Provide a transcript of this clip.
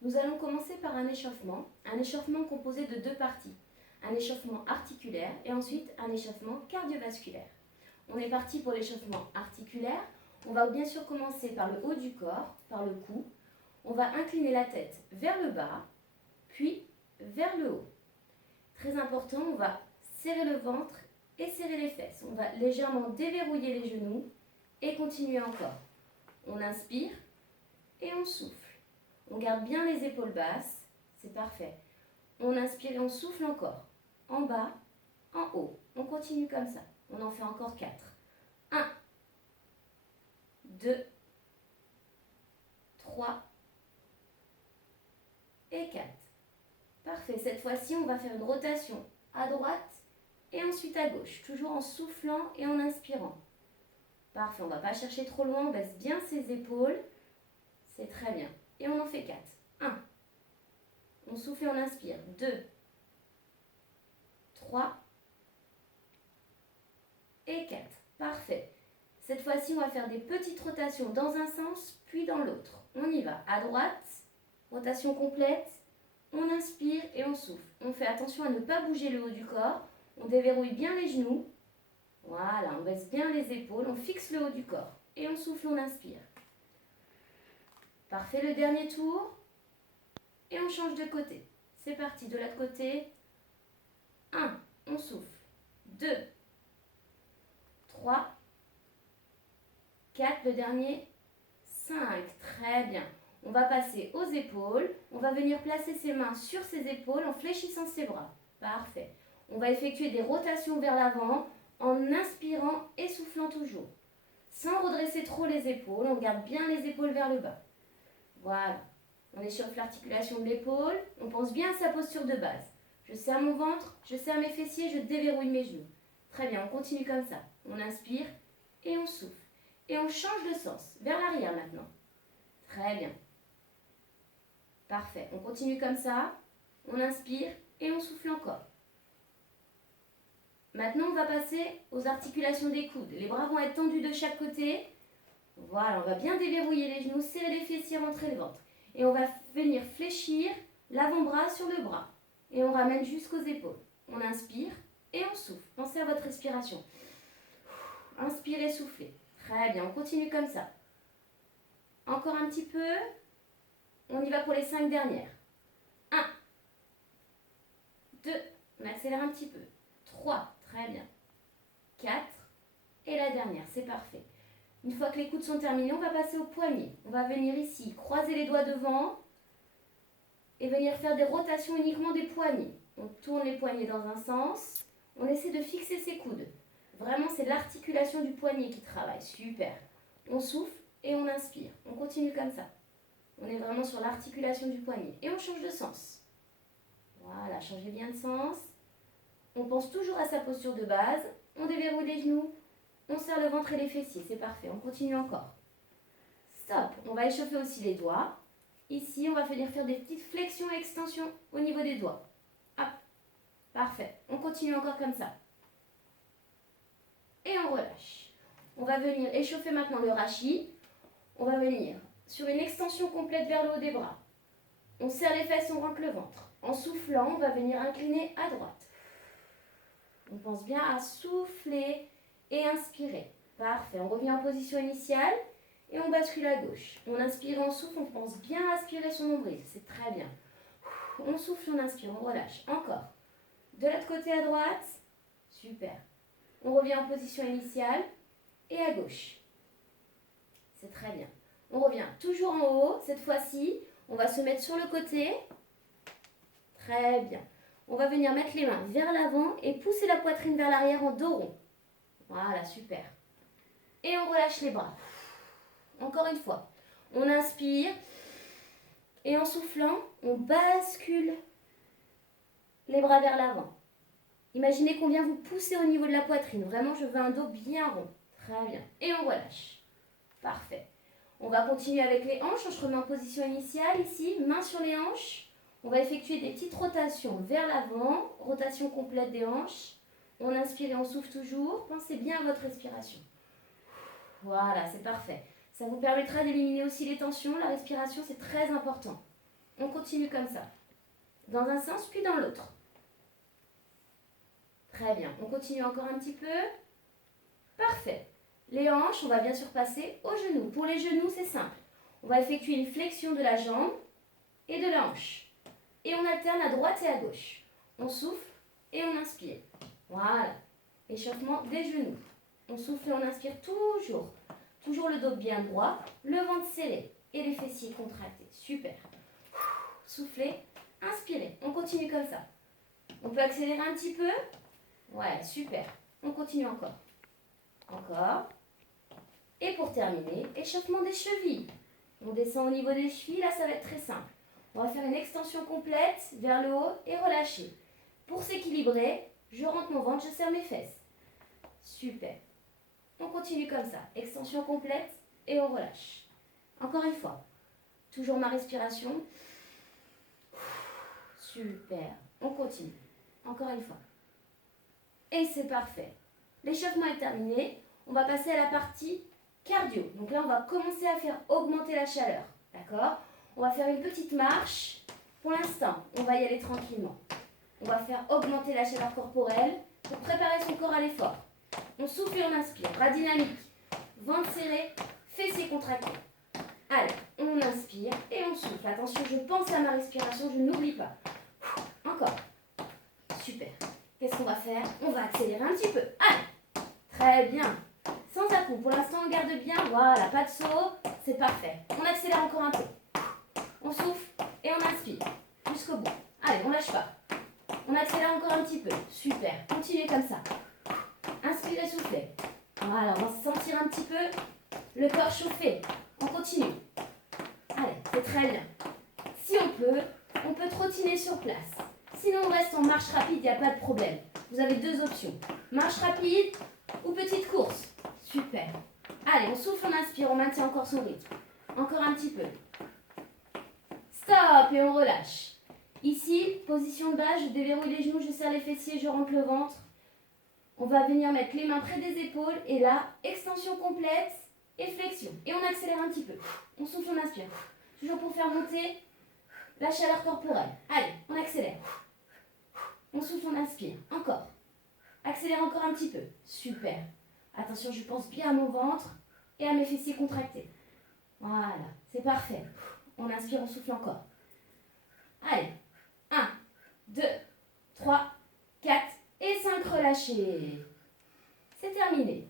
Nous allons commencer par un échauffement composé de deux parties. Un échauffement articulaire et ensuite un échauffement cardiovasculaire. On est parti pour l'échauffement articulaire. On va bien sûr commencer par le haut du corps, par le cou. On va incliner la tête vers le bas, puis vers le haut. Très important, on va serrer le ventre et serrer les fesses. On va légèrement déverrouiller les genoux et continuer encore. On inspire et on souffle. On garde bien les épaules basses, c'est parfait. On inspire et on souffle encore. En bas, en haut. On continue comme ça. On en fait encore 4. 1, 2, 3 et 4. Parfait. Cette fois-ci, on va faire une rotation à droite et ensuite à gauche. Toujours en soufflant et en inspirant. Parfait. On ne va pas chercher trop loin. On baisse bien ses épaules. C'est très bien. Et on en fait 4. 1. On souffle et on inspire. 2, 3 et 4. Parfait. Cette fois-ci, on va faire des petites rotations dans un sens, puis dans l'autre. On y va. À droite, rotation complète. On inspire et on souffle. On fait attention à ne pas bouger le haut du corps. On déverrouille bien les genoux. Voilà, on baisse bien les épaules. On fixe le haut du corps. Et on souffle, on inspire. Parfait, le dernier tour. Et on change de côté. C'est parti, de l'autre côté. 1, on souffle. 2, 3, 4, le dernier. 5, très bien. On va passer aux épaules. On va venir placer ses mains sur ses épaules en fléchissant ses bras. Parfait. On va effectuer des rotations vers l'avant en inspirant et soufflant toujours. Sans redresser trop les épaules, on garde bien les épaules vers le bas. Voilà. On échauffe l'articulation de l'épaule. On pense bien à sa posture de base. Je serre mon ventre, je serre mes fessiers, je déverrouille mes genoux. Très bien, on continue comme ça. On inspire et on souffle. Et on change de sens, vers l'arrière maintenant. Très bien. Parfait, on continue comme ça. On inspire et on souffle encore. Maintenant, on va passer aux articulations des coudes. Les bras vont être tendus de chaque côté. Voilà, on va bien déverrouiller les genoux, serrer les fessiers, rentrer le ventre. Et on va venir fléchir l'avant-bras sur le bras. Et on ramène jusqu'aux épaules. On inspire et on souffle. Pensez à votre respiration. Inspirez, soufflez. Très bien, on continue comme ça. Encore un petit peu. On y va pour les 5 dernières. 1, 2, on accélère un petit peu. 3, très bien. 4, et la dernière, c'est parfait. Une fois que les coudes sont terminés, on va passer au poignet. On va venir ici, croiser les doigts devant et venir faire des rotations uniquement des poignets. On tourne les poignets dans un sens. On essaie de fixer ses coudes. Vraiment, c'est l'articulation du poignet qui travaille. Super. On souffle et on inspire. On continue comme ça. On est vraiment sur l'articulation du poignet. Et on change de sens. Voilà, changez bien de sens. On pense toujours à sa posture de base. On déverrouille les genoux. On serre le ventre et les fessiers. C'est parfait. On continue encore. Stop. On va échauffer aussi les doigts. Ici, on va venir faire des petites flexions et extensions au niveau des doigts. Hop. Parfait. On continue encore comme ça. Et on relâche. On va venir échauffer maintenant le rachis. On va venir sur une extension complète vers le haut des bras. On serre les fesses, on rentre le ventre. En soufflant, on va venir incliner à droite. On pense bien à souffler et inspirer. Parfait. On revient en position initiale et on bascule à gauche. On inspire, on souffle, on pense bien à aspirer son nombril. C'est très bien. On souffle, on inspire, on relâche. Encore. De l'autre côté à droite. Super. On revient en position initiale et à gauche. C'est très bien. On revient toujours en haut. Cette fois-ci, on va se mettre sur le côté. Très bien. On va venir mettre les mains vers l'avant et pousser la poitrine vers l'arrière en dos rond. Voilà, super. Et on relâche les bras. Encore une fois. On inspire. Et en soufflant, on bascule les bras vers l'avant. Imaginez qu'on vient vous pousser au niveau de la poitrine. Vraiment, je veux un dos bien rond. Très bien. Et on relâche. Parfait. On va continuer avec les hanches. On se remet en position initiale ici. Main sur les hanches. On va effectuer des petites rotations vers l'avant. Rotation complète des hanches. On inspire et on souffle toujours. Pensez bien à votre respiration. Voilà, c'est parfait. Ça vous permettra d'éliminer aussi les tensions. La respiration, c'est très important. On continue comme ça. Dans un sens, puis dans l'autre. Très bien. On continue encore un petit peu. Parfait. Les hanches, on va bien sûr passer aux genoux. Pour les genoux, c'est simple. On va effectuer une flexion de la jambe et de la hanche. Et on alterne à droite et à gauche. On souffle et on inspire. Voilà. Échauffement des genoux. On souffle et on inspire toujours. Toujours le dos bien droit, le ventre serré et les fessiers contractés. Super. Soufflez, inspirez. On continue comme ça. On peut accélérer un petit peu. Ouais, super. On continue encore. Encore. Et pour terminer, échauffement des chevilles. On descend au niveau des chevilles. Là, ça va être très simple. On va faire une extension complète vers le haut et relâcher. Pour s'équilibrer, je rentre mon ventre, je serre mes fesses. Super. On continue comme ça. Extension complète et on relâche. Encore une fois. Toujours ma respiration. Super. On continue. Encore une fois. Et c'est parfait. L'échauffement est terminé. On va passer à la partie cardio. Donc là, on va commencer à faire augmenter la chaleur. D'accord? On va faire une petite marche. Pour l'instant, on va y aller tranquillement. On va faire augmenter la chaleur corporelle pour préparer son corps à l'effort. On souffle et on inspire. Bras dynamique. Ventre serré. Fessiers contractés. Allez, on inspire et on souffle. Attention, je pense à ma respiration, je n'oublie pas. Encore. Super. Qu'est-ce qu'on va faire? On va accélérer un petit peu. Allez. Très bien. Sans à-coups. Pour l'instant, on garde bien. Voilà, pas de saut. C'est parfait. On accélère encore un peu. On souffle et on inspire. Jusqu'au bout. Allez, on lâche pas. On accélère encore un petit peu. Super. Continuez comme ça. Inspirez, soufflez. Voilà, on va se sentir un petit peu le corps chauffé. On continue. Allez, c'est très bien. Si on peut trottiner sur place. Sinon, on reste en marche rapide, il n'y a pas de problème. Vous avez deux options. Marche rapide ou petite course. Super. Allez, on souffle, on inspire, on maintient encore son rythme. Encore un petit peu. Stop et on relâche. Ici, position de base, je déverrouille les genoux, je serre les fessiers, je rentre le ventre. On va venir mettre les mains près des épaules et là, extension complète et flexion. Et on accélère un petit peu. On souffle, on inspire. Toujours pour faire monter la chaleur corporelle. Allez, on accélère. On souffle, on inspire. Encore. Accélère encore un petit peu. Super. Attention, je pense bien à mon ventre et à mes fessiers contractés. Voilà, c'est parfait. On inspire, on souffle encore. Allez. 1, 2, 3, 4 et 5. Relâchez. C'est terminé.